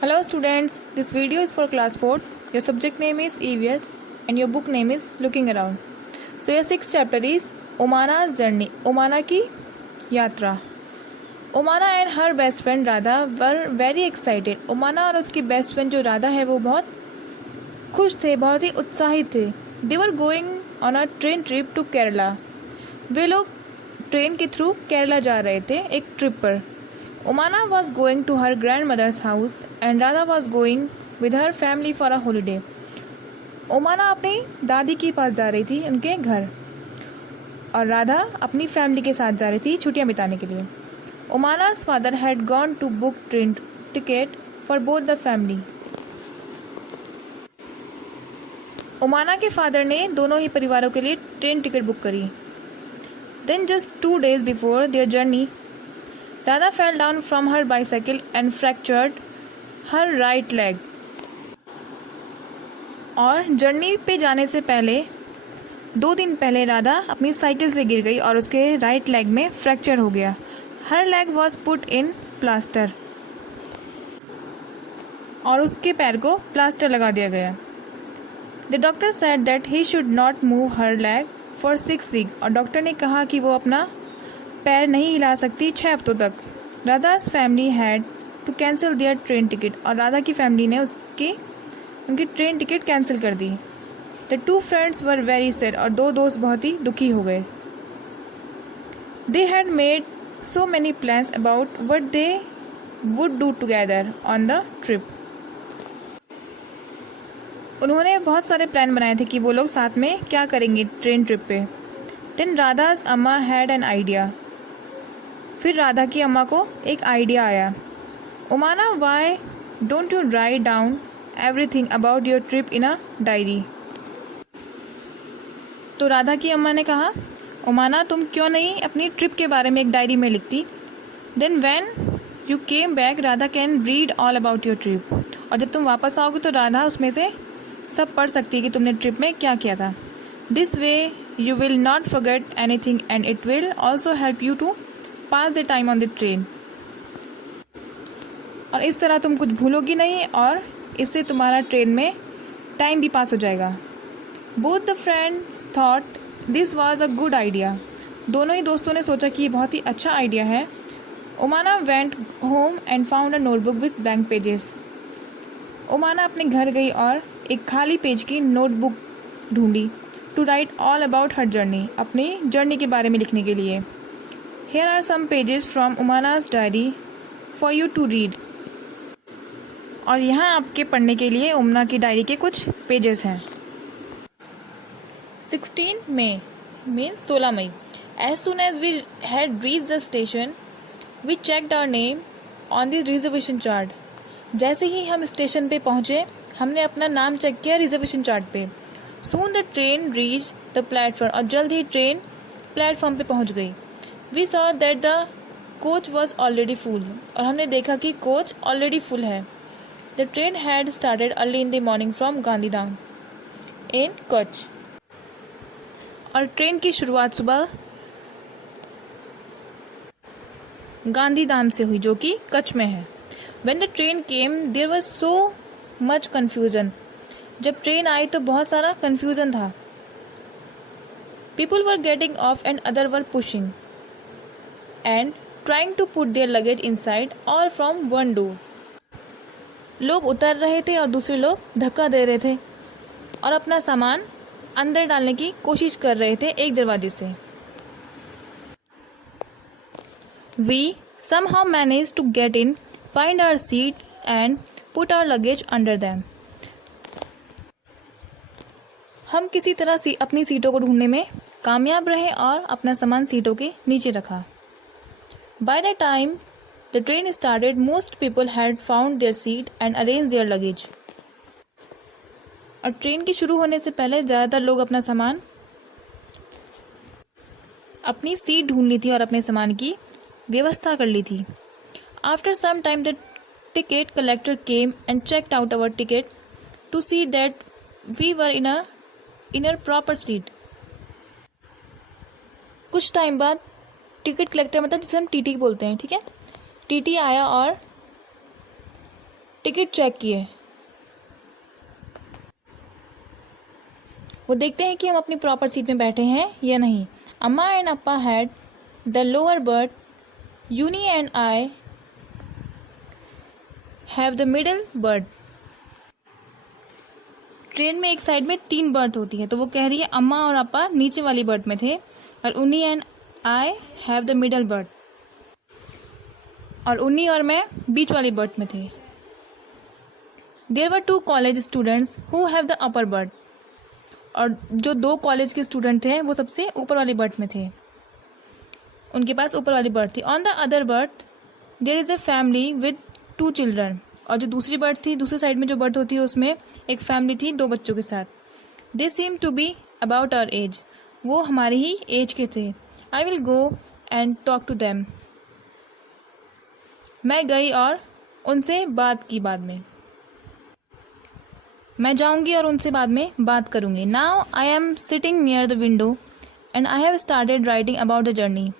Hello students, this video is for class 4. Your subject name is EVS and your book name is Looking Around. So your sixth chapter is Omana's Journey, Omana की यात्रा. Omana and her best friend Radha were very excited. Omana और उसकी best friend जो राधा है वो बहुत खुश थे, बहुत ही उत्साहित थे. They were going on a train trip to Kerala. वे लोग ट्रेन के थ्रू केरला जा रहे थे एक ट्रिप पर. Omana was going to her grandmother's house and Radha was going with her family for a holiday. Omana अपनी दादी के पास जा रही थी उनके घर और राधा अपनी फैमिली के साथ जा रही थी छुट्टियां बिताने के लिए. Omana's father had gone to book train ticket for both the family. Omana के फादर ने दोनों ही परिवारों के लिए ट्रेन टिकट बुक करी. Then just 2 days before their journey, Radha fell down from her bicycle and fractured her right leg. और journey पे जाने से पहले 2 दिन पहले राधा अपनी साइकिल से गिर गई और उसके राइट लेग में फ्रैक्चर हो गया. Her leg was put in plaster. और उसके पैर को प्लास्टर लगा दिया गया. The doctor said that he should not move her leg for 6 weeks. और डॉक्टर ने कहा कि वो अपना पैर नहीं हिला सकती 6 हफ्तों तक. राधा's family had to cancel their train ticket. और राधा की फैमिली ने उनकी ट्रेन टिकट कैंसिल कर दी. The two friends were very sad. और 2 दोस्त बहुत ही दुखी हो गए. They had made so many plans about what they would do together on the trip. उन्होंने बहुत सारे प्लान बनाए थे कि वो लोग साथ में क्या करेंगे ट्रेन ट्रिप पे. Then Radha's amma had an idea. फिर राधा की अम्मा को एक आइडिया आया. Omana why don't you write down everything about your trip in a diary. तो राधा की अम्मा ने कहा, ओमाना तुम क्यों नहीं अपनी ट्रिप के बारे में एक डायरी में लिखती. Then when you came back Radha can read all about your trip. और जब तुम वापस आओगे तो राधा उसमें से सब पढ़ सकती है कि तुमने ट्रिप में क्या किया था. This way you will not forget anything and it will also help you to pass the time on the train. और इस तरह तुम कुछ भूलोगी नहीं और इससे तुम्हारा ट्रेन में टाइम भी पास हो जाएगा. Both the friends thought this was a good idea. दोनों ही दोस्तों ने सोचा कि ये बहुत ही अच्छा आइडिया है. Omana went home and found a notebook with blank pages. Omana अपने घर गई और एक खाली पेज की नोटबुक ढूंढी to write all about her journey, अपनी जर्नी के बारे में लिखने के लिए. Here are some pages from Omana's diary for you to read. और यहाँ आपके पढ़ने के लिए ओमना की डायरी के कुछ पेजेस हैं. 16 May means 16 May. As soon as we had reached the station, we checked our name on the reservation chart. जैसे ही हम स्टेशन पे पहुँचे हमने अपना नाम चेक किया रिजर्वेशन चार्ट पे. Soon the train reached the platform. और जल्द ही ट्रेन प्लेटफॉर्म पे पहुँच गई. We saw that the coach was already full. और हमने देखा कि कोच ऑलरेडी फुल है. The train had started early in the morning from Gandhidham in Kutch. और ट्रेन की शुरुआत सुबह गांधीधाम से हुई जो कि कच्छ में है. When the train came there was so much confusion. जब ट्रेन आई तो बहुत सारा confusion था. People were getting off and others were pushing and trying to put their luggage inside all from one door. लोग उतर रहे थे और दूसरे लोग धक्का दे रहे थे और अपना सामान अंदर डालने की कोशिश कर रहे थे एक दरवाजे से. We somehow managed to get in, find our seats and put our luggage under them. हम किसी तरह अपनी सीटों को ढूंढने में कामयाब रहे और अपना सामान सीटों के नीचे रखा. By the time the train started, most people had found their seat and arranged their luggage. और ट्रेन की शुरू होने से पहले ज़्यादातर लोग अपना सामान अपनी सीट ढूंढ ली थी और अपने सामान की व्यवस्था कर ली थी. After some time, the ticket collector came and checked out our ticket to see that we were in a proper seat. कुछ टाइम बाद टिकट कलेक्टर मतलब जिसे हम टीटी बोलते हैं, ठीक है, टीटी आया और टिकट चेक किए। वो देखते हैं कि हम अपनी प्रॉपर सीट में बैठे हैं या नहीं। Amma and Appa had the lower berth, Unni and I have the middle berth. Train में एक साइड में 3 बर्थ होती है, तो वो कह रही है अम्मा और अप्पा नीचे वाली बर्थ में थे और Unni and I have the middle berth, और उन्नी और मैं बीच वाली बर्थ में थे। There were 2 college students who have the upper berth, और जो 2 कॉलेज के स्टूडेंट थे वो सबसे ऊपर वाली बर्थ में थे, उनके पास ऊपर वाली बर्थ थी। On the other berth there is a family with 2 children, और जो दूसरी बर्थ थी, दूसरी साइड में जो बर्थ होती है उसमें एक फैमिली थी 2 बच्चों के साथ। They seem to be about our age, वो हमारी ही एज के थे। I will go and talk to them, मैं गई और उनसे बात की। बाद में मैं जाऊंगी और उनसे बाद में बात करूंगी। Now I am sitting near the window and I have started writing about the journey.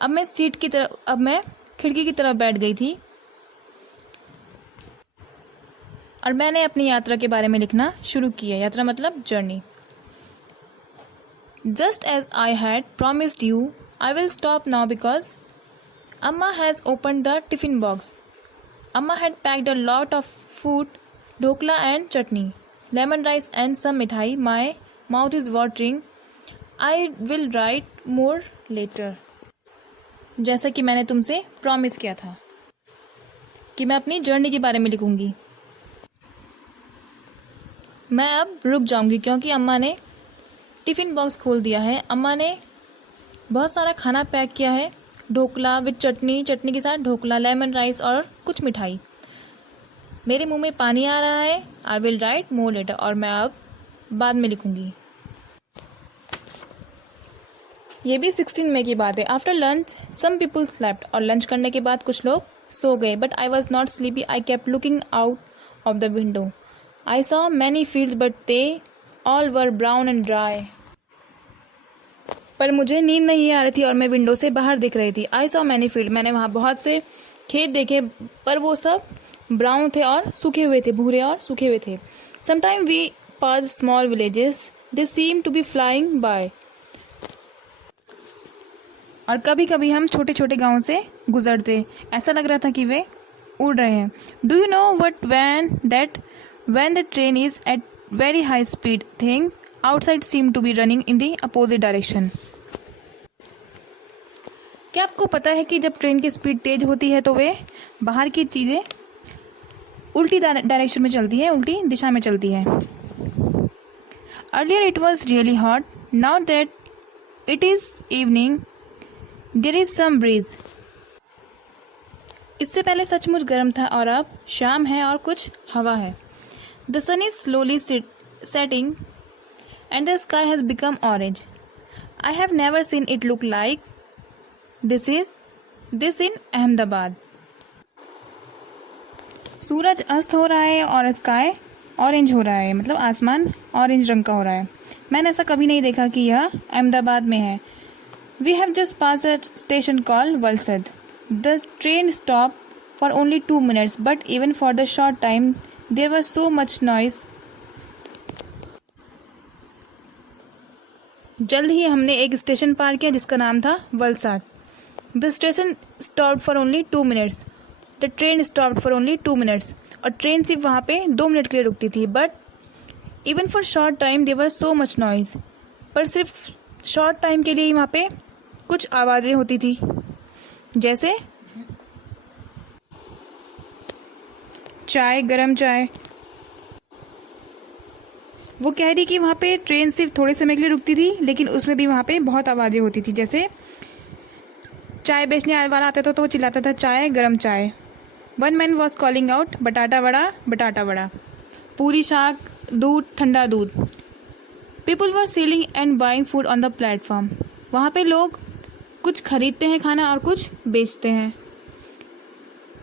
अब मैं खिड़की की तरफ बैठ गई थी और मैंने अपनी यात्रा के बारे में लिखना शुरू किया। यात्रा मतलब journey. Just as I had promised you, I will stop now because Amma has opened the tiffin box. Amma had packed a lot of food, dhokla and chutney, lemon rice and some mithai. My mouth is watering, I will write more later. जैसा कि मैंने तुमसे promise किया था कि मैं अपनी journey के बारे में लिखूंगी। मैं अब रुक जाऊंगी क्योंकि अम्मा ने टिफ़िन बॉक्स खोल दिया है। अम्मा ने बहुत सारा खाना पैक किया है, ढोकला विद चटनी, चटनी के साथ ढोकला, लेमन राइस और कुछ मिठाई। मेरे मुंह में पानी आ रहा है। I will write more later, और मैं अब बाद में लिखूंगी। ये भी 16 मई की बात है। After lunch some people slept, और लंच करने के बाद कुछ लोग सो गए। But I was not sleepy, I kept looking out of the window. I saw many fields but they all were brown and dry. पर मुझे नींद नहीं आ रही थी और मैं विंडो से बाहर दिख रही थी। आई सॉ मैनी फील्ड, मैंने वहाँ बहुत से खेत देखे, पर वो सब ब्राउन थे और सूखे हुए थे, भूरे और सूखे हुए थे। Sometime we pass small villages, they seem to be flying by, और कभी कभी हम छोटे छोटे गाँव से गुजरते, ऐसा लग रहा था कि वे उड़ रहे हैं। Do you know what when the train is at very high speed, things outside seem to be running in the opposite direction. क्या आपको पता है कि जब ट्रेन की स्पीड तेज होती है तो वे बाहर की चीज़ें उल्टी डायरेक्शन में चलती है, उल्टी दिशा में चलती है। Earlier it was really hot, now that it is evening there is some breeze. इससे पहले सचमुच गर्म था और अब शाम है और कुछ हवा है। The sun is slowly setting and the sky has become orange. I have never seen it look like this in Ahmedabad. सूरज अस्त हो रहा है और स्काई ऑरेंज हो रहा है, मतलब आसमान ऑरेंज रंग का हो रहा है। मैंने ऐसा कभी नहीं देखा कि यह अहमदाबाद में है। We have just passed a station called Valsad. The train stopped for only 2 minutes, but even for the short time there was so much noise. जल्द ही हमने एक स्टेशन पार किया जिसका नाम था Valsad. The station stopped for only 2 minutes, the train stopped for only 2 minutes, और train सिर्फ वहाँ पे 2 मिनट के लिए रुकती थी। But even for short time there was so much noise, पर सिर्फ शॉर्ट टाइम के लिए ही वहाँ पे कुछ आवाज़ें होती थी, जैसे चाय, गरम चाय। वो कह रही कि वहाँ पे ट्रेन सिर्फ थोड़े समय के लिए रुकती थी, लेकिन उसमें भी वहाँ पे बहुत आवाज़ें होती थी, जैसे चाय बेचने वाला आता था तो वो चिल्लाता था चाय, गरम चाय। One man was calling out बटाटा वड़ा, बटाटा वड़ा, पूरी शाक, दूध, ठंडा दूध। People were selling and buying food on the platform. वहाँ पे लोग कुछ खरीदते हैं खाना और कुछ बेचते हैं।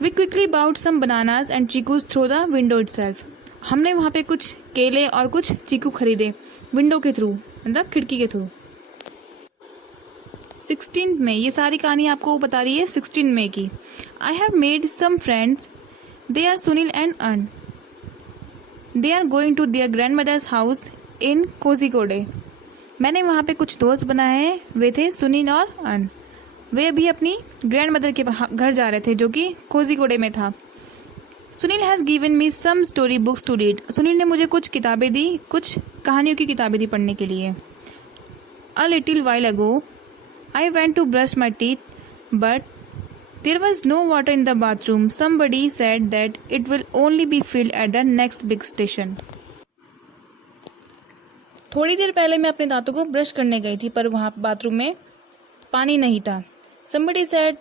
We quickly bought some bananas and chicus through the window itself. हमने वहाँ पे कुछ केले और कुछ चीकू खरीदे विंडो के थ्रू, मतलब खिड़की के थ्रू। 16 मई, ये सारी कहानी आपको बता रही है 16 मई की। I have made some friends they are Sunil and अन. They are going to their grandmother's house in Kozhikode. मैंने वहाँ पे कुछ दोस्त बनाए हैं, वे थे सुनील और अन. वे अभी अपनी ग्रैंड मदर के घर जा रहे थे जो कि कोजिकोडे में था. Sunil has given me some story books to read. Sunil ने मुझे कुछ किताबें दी, कुछ कहानियों की किताबें दी पढ़ने के लिए. A little while ago I went to brush my teeth but there was no water in the bathroom. Somebody said that it will only be filled at the next big station. थोड़ी देर पहले मैं अपने दांतों को brush करने गई थी पर वहाँ बाथरूम में पानी नहीं था. Somebody said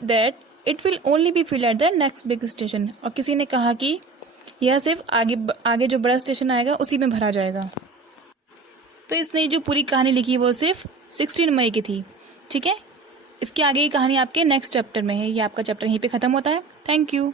that it will only be filled at the next big station. और किसी ने कहा कि यह सिर्फ आगे जो बड़ा स्टेशन आएगा उसी में भरा जाएगा. तो इसने जो पूरी कहानी लिखी वो सिर्फ 16 मई की थी. ठीक है, इसके आगे की कहानी आपके नेक्स्ट चैप्टर में है. ये आपका चैप्टर यहीं पे ख़त्म होता है. Thank you.